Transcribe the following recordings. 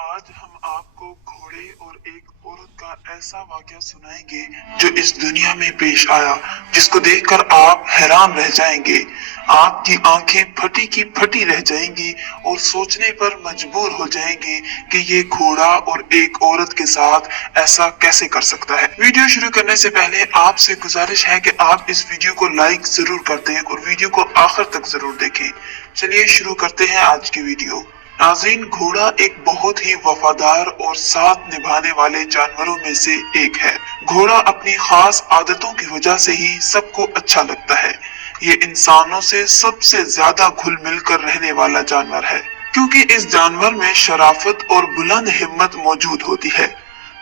आज हम आपको घोड़े और एक औरत का ऐसा वाकया सुनाएंगे जो इस दुनिया में पेश आया, जिसको देखकर आप हैरान रह जाएंगे। आपकी आंखें फटी की फटी रह जाएंगी और सोचने पर मजबूर हो जाएंगे कि ये घोड़ा और एक औरत के साथ ऐसा कैसे कर सकता है। वीडियो शुरू करने से पहले आपसे गुजारिश है कि आप इस वीडियो को लाइक जरूर कर दें और वीडियो को आखिर तक जरूर देखें। चलिए शुरू करते हैं आज की वीडियो। नाज़रीन, घोड़ा एक बहुत ही वफादार और साथ निभाने वाले जानवरों में से एक है। घोड़ा अपनी खास आदतों की वजह से ही सबको अच्छा लगता है। ये इंसानों से सबसे ज्यादा घुल मिल कर रहने वाला जानवर है, क्योंकि इस जानवर में शराफत और बुलंद हिम्मत मौजूद होती है।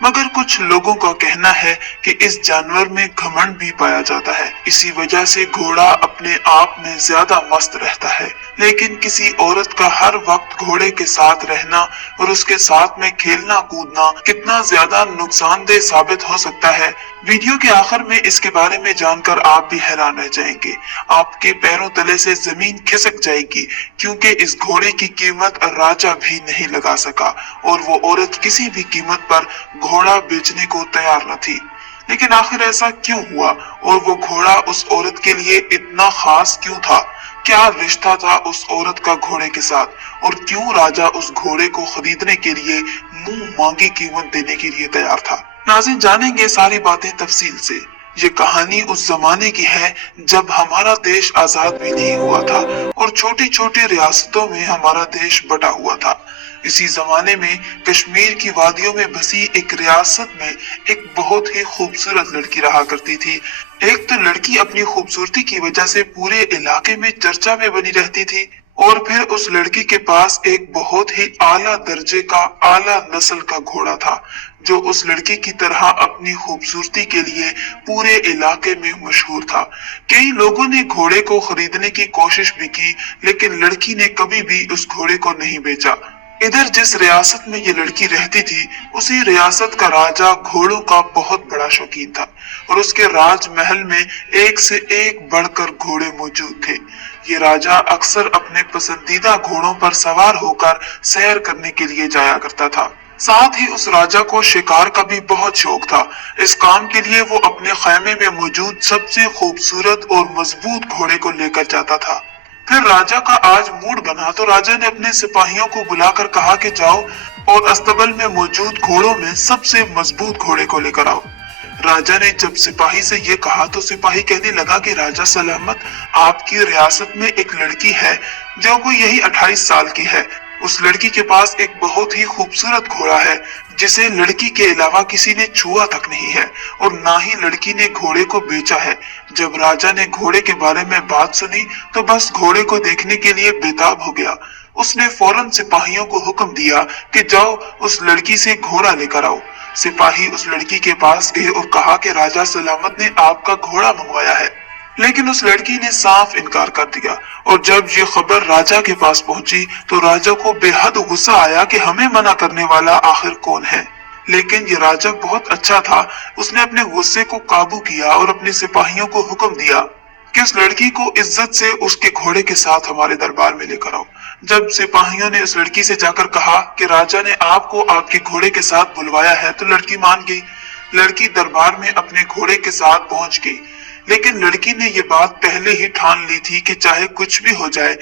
मगर कुछ लोगों का कहना है कि इस जानवर में घमंड भी पाया जाता है। इसी वजह से घोड़ा अपने आप में ज्यादा मस्त रहता है। लेकिन किसी औरत का हर वक्त घोड़े के साथ रहना और उसके साथ में खेलना कूदना कितना ज्यादा नुकसानदेह साबित हो सकता है, वीडियो के आखिर में इसके बारे में जानकर आप भी हैरान रह जाएंगे। आपके पैरों तले से जमीन खिसक जाएगी, क्योंकि इस घोड़े की कीमत राजा भी नहीं लगा सका और वो औरत किसी भी कीमत पर घोड़ा बेचने को तैयार न थी। लेकिन आखिर ऐसा क्यों हुआ और वो घोड़ा उस औरत के लिए इतना खास क्यों था? क्या रिश्ता था उस औरत का घोड़े के साथ और क्यों राजा उस घोड़े को खरीदने के लिए मुंह मांगी कीमत देने के लिए तैयार था? नाज़रीन, जानेंगे सारी बातें तफसील से। ये कहानी उस जमाने की है जब हमारा देश आजाद भी नहीं हुआ था और छोटी छोटी रियासतों में हमारा देश बटा हुआ था। इसी जमाने में कश्मीर की वादियों में बसी एक रियासत में एक बहुत ही खूबसूरत लड़की रहा करती थी। एक तो लड़की अपनी खूबसूरती की वजह से पूरे इलाके में चर्चा में बनी रहती थी, और फिर उस लड़की के पास एक बहुत ही आला दर्जे का आला नस्ल का घोड़ा था, जो उस लड़की की तरह अपनी खूबसूरती के लिए पूरे इलाके में मशहूर था। कई लोगों ने घोड़े को खरीदने की कोशिश भी की, लेकिन लड़की ने कभी भी उस घोड़े को नहीं बेचा। इधर जिस रियासत में ये लड़की रहती थी, उसी रियासत का राजा घोड़ों का बहुत बड़ा शौकीन था और उसके राजमहल में एक से एक बढ़कर घोड़े मौजूद थे। ये राजा अक्सर अपने पसंदीदा घोड़ों पर सवार होकर सैर करने के लिए जाया करता था। साथ ही उस राजा को शिकार का भी बहुत शौक था। इस काम के लिए वो अपने खैमे में मौजूद सबसे खूबसूरत और मजबूत घोड़े को लेकर जाता था। फिर राजा का आज मूड बना तो राजा ने अपने सिपाहियों को बुलाकर कहा कि जाओ और अस्तबल में मौजूद घोड़ों में सबसे मजबूत घोड़े को लेकर आओ। राजा ने जब सिपाही से ये कहा तो सिपाही कहने लगा कि राजा सलामत, आपकी रियासत में एक लड़की है जो कोई यही 28 साल की है। उस लड़की के पास एक बहुत ही खूबसूरत घोड़ा है, जिसे लड़की के अलावा किसी ने छुआ तक नहीं है और ना ही लड़की ने घोड़े को बेचा है। जब राजा ने घोड़े के बारे में बात सुनी तो बस घोड़े को देखने के लिए बेताब हो गया। उसने फौरन सिपाहियों को हुक्म दिया कि जाओ उस लड़की से घोड़ा लेकर आओ। सिपाही उस लड़की के पास गए और कहा कि राजा सलामत ने आपका घोड़ा मंगवाया है, लेकिन उस लड़की ने साफ इनकार कर दिया। और जब ये खबर राजा के पास पहुंची तो राजा को बेहद गुस्सा आया कि हमें मना करने वाला आखिर कौन है। लेकिन ये राजा बहुत अच्छा था, उसने अपने गुस्से को काबू किया और अपने सिपाहियों को हुक्म दिया कि उस लड़की को इज्जत से उसके घोड़े के साथ हमारे दरबार में लेकर आओ। जब सिपाहियों ने उस लड़की से जाकर कहा कि राजा ने आपको आपके घोड़े के साथ बुलवाया है, तो लड़की मान गई। लड़की दरबार में अपने घोड़े के साथ पहुंच गई, लेकिन लड़की ने ये बात पहले ही ठान ली थी कि चाहे कुछ भी हो जाए,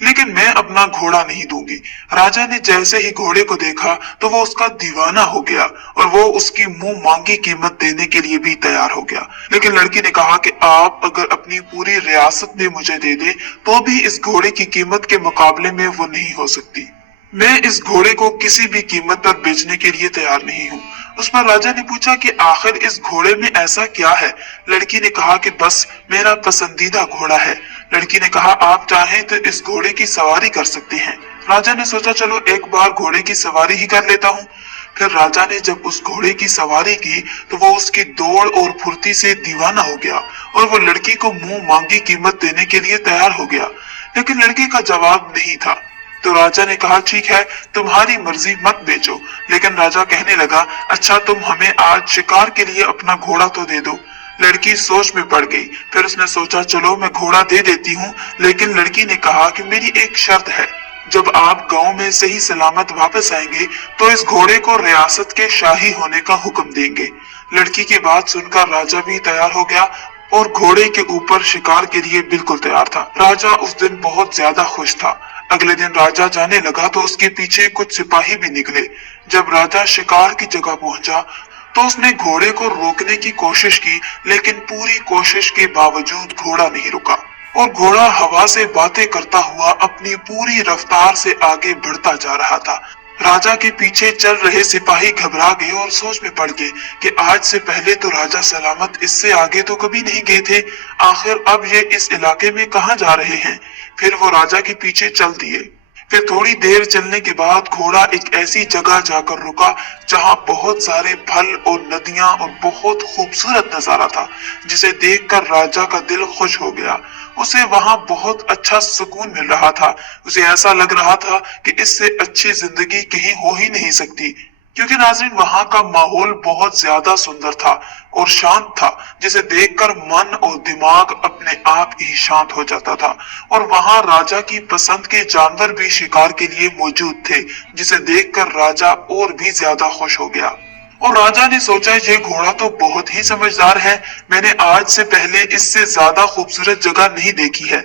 लेकिन मैं अपना घोड़ा नहीं दूंगी। राजा ने जैसे ही घोड़े को देखा तो वो उसका दीवाना हो गया और वो उसकी मुंह मांगी कीमत देने के लिए भी तैयार हो गया। लेकिन लड़की ने कहा कि आप अगर अपनी पूरी रियासत में मुझे दे दे तो भी इस घोड़े की कीमत के मुकाबले में वो नहीं हो सकती। मैं इस घोड़े को किसी भी कीमत पर बेचने के लिए तैयार नहीं हूँ। उस पर राजा ने पूछा कि आखिर इस घोड़े में ऐसा क्या है? लड़की ने कहा कि बस मेरा पसंदीदा घोड़ा है। लड़की ने कहा आप चाहें तो इस घोड़े की सवारी कर सकते हैं। राजा ने सोचा चलो एक बार घोड़े की सवारी ही कर लेता हूँ। फिर राजा ने जब उस घोड़े की सवारी की तो वो उसकी दौड़ और फुर्ती से दीवाना हो गया और वो लड़की को मुंह मांगी कीमत देने के लिए तैयार हो गया। लेकिन लड़की का जवाब नहीं था। तो राजा ने कहा ठीक है, तुम्हारी मर्जी, मत बेचो। लेकिन राजा कहने लगा अच्छा तुम हमें आज शिकार के लिए अपना घोड़ा तो दे दो। लड़की सोच में पड़ गई। फिर उसने सोचा चलो मैं घोड़ा दे देती हूँ, लेकिन लड़की ने कहा कि मेरी एक शर्त है। जब आप गांव में सही सलामत वापस आएंगे तो इस घोड़े को रियासत के शाही होने का हुक्म देंगे। लड़की की बात सुनकर राजा भी तैयार हो गया और घोड़े के ऊपर शिकार के लिए बिल्कुल तैयार था। राजा उस दिन बहुत ज्यादा खुश था। अगले दिन राजा जाने लगा तो उसके पीछे कुछ सिपाही भी निकले। जब राजा शिकार की जगह पहुंचा तो उसने घोड़े को रोकने की कोशिश की, लेकिन पूरी कोशिश के बावजूद घोड़ा नहीं रुका और घोड़ा हवा से बातें करता हुआ अपनी पूरी रफ्तार से आगे बढ़ता जा रहा था। राजा के पीछे चल रहे सिपाही घबरा गए और सोच में पड़ गए कि आज से पहले तो राजा सलामत इससे आगे तो कभी नहीं गए थे, आखिर अब ये इस इलाके में कहाँ जा रहे हैं। फिर वो राजा के पीछे चल दिए। फिर थोड़ी देर चलने के बाद घोड़ा एक ऐसी जगह जाकर रुका जहां बहुत सारे फल और नदियां और बहुत खूबसूरत नजारा था, जिसे देखकर राजा का दिल खुश हो गया। उसे वहां बहुत अच्छा सुकून मिल रहा था। उसे ऐसा लग रहा था कि इससे अच्छी जिंदगी कहीं हो ही नहीं सकती, क्योंकि नाज़रीन वहां का माहौल बहुत ज्यादा सुंदर था और शांत था, जिसे देखकर मन और दिमाग अपने आप ही शांत हो जाता था। और वहां राजा की पसंद के जानवर भी शिकार के लिए मौजूद थे, जिसे देखकर राजा और भी ज्यादा खुश हो गया। और राजा ने सोचा ये घोड़ा तो बहुत ही समझदार है, मैंने आज से पहले इससे ज्यादा खूबसूरत जगह नहीं देखी है।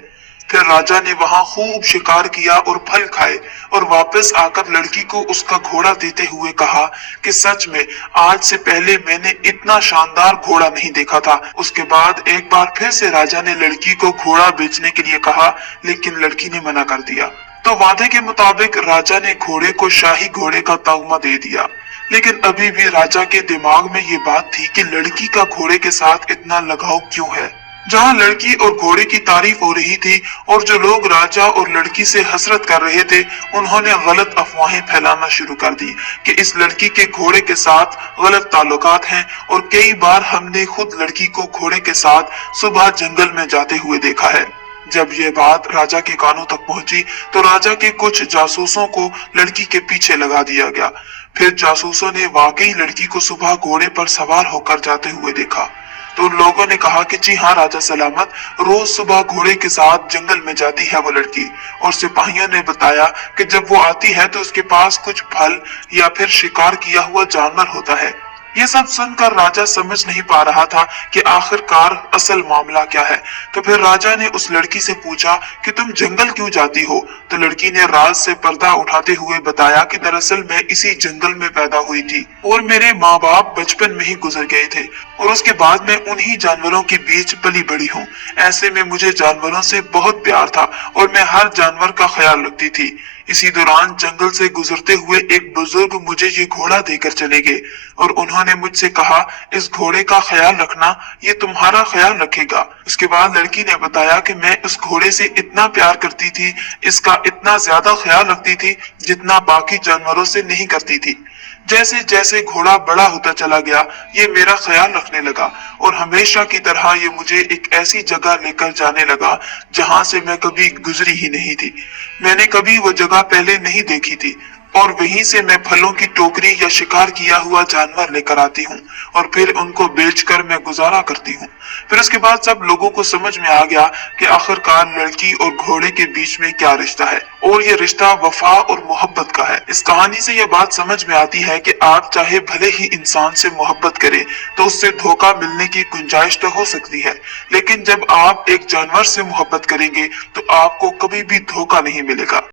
फिर राजा ने वहां खूब शिकार किया और फल खाए और वापस आकर लड़की को उसका घोड़ा देते हुए कहा कि सच में आज से पहले मैंने इतना शानदार घोड़ा नहीं देखा था। उसके बाद एक बार फिर से राजा ने लड़की को घोड़ा बेचने के लिए कहा, लेकिन लड़की ने मना कर दिया। तो वादे के मुताबिक राजा ने घोड़े को शाही घोड़े का तगमा दे दिया। लेकिन अभी भी राजा के दिमाग में ये बात थी कि लड़की का घोड़े के साथ इतना लगाव क्यों है। जहां लड़की और घोड़े की तारीफ हो रही थी और जो लोग राजा और लड़की से हसरत कर रहे थे, उन्होंने गलत अफवाहें फैलाना शुरू कर दी कि इस लड़की के घोड़े के साथ गलत ताल्लुकात हैं। और कई बार हमने खुद लड़की को घोड़े के साथ सुबह जंगल में जाते हुए देखा है। जब ये बात राजा के कानों तक पहुंची तो राजा के कुछ जासूसों को लड़की के पीछे लगा दिया गया। फिर जासूसों ने वाकई लड़की को सुबह घोड़े पर सवार होकर जाते हुए देखा। तो उन लोगों ने कहा कि जी हाँ राजा सलामत, रोज सुबह घोड़े के साथ जंगल में जाती है वो लड़की। और सिपाहियों ने बताया कि जब वो आती है तो उसके पास कुछ फल या फिर शिकार किया हुआ जानवर होता है। ये सब सुनकर राजा समझ नहीं पा रहा था कि आखिरकार असल मामला क्या है। तो फिर राजा ने उस लड़की से पूछा कि तुम जंगल क्यों जाती हो। तो लड़की ने राज से पर्दा उठाते हुए बताया कि दरअसल मैं इसी जंगल में पैदा हुई थी और मेरे माँ बाप बचपन में ही गुजर गए थे और उसके बाद मैं उन्हीं जानवरों के बीच पली बड़ी हूँ। ऐसे में मुझे जानवरों से बहुत प्यार था और मैं हर जानवर का ख्याल रखती थी। इसी दौरान जंगल से गुजरते हुए एक बुजुर्ग मुझे ये घोड़ा देकर चले गए और उन्होंने मुझसे कहा, इस घोड़े का ख्याल रखना, ये तुम्हारा ख्याल रखेगा। उसके बाद लड़की ने बताया कि मैं उस घोड़े से इतना प्यार करती थी, इसका इतना ज्यादा ख्याल रखती थी जितना बाकी जानवरों से नहीं करती थी। जैसे जैसे घोड़ा बड़ा होता चला गया, ये मेरा ख्याल रखने लगा और हमेशा की तरह ये मुझे एक ऐसी जगह लेकर जाने लगा जहां से मैं कभी गुजरी ही नहीं थी। मैंने कभी वो जगह पहले नहीं देखी थी और वहीं से मैं फलों की टोकरी या शिकार किया हुआ जानवर लेकर आती हूँ और फिर उनको बेचकर मैं गुजारा करती हूँ। फिर उसके बाद सब लोगों को समझ में आ गया कि आखिरकार लड़की और घोड़े के बीच में क्या रिश्ता है और ये रिश्ता वफा और मोहब्बत का है। इस कहानी से ये बात समझ में आती है कि आप चाहे भले ही इंसान से मोहब्बत करें तो उससे धोखा मिलने की गुंजाइश तो हो सकती है, लेकिन जब आप एक जानवर से मोहब्बत करेंगे तो आपको कभी भी धोखा नहीं मिलेगा।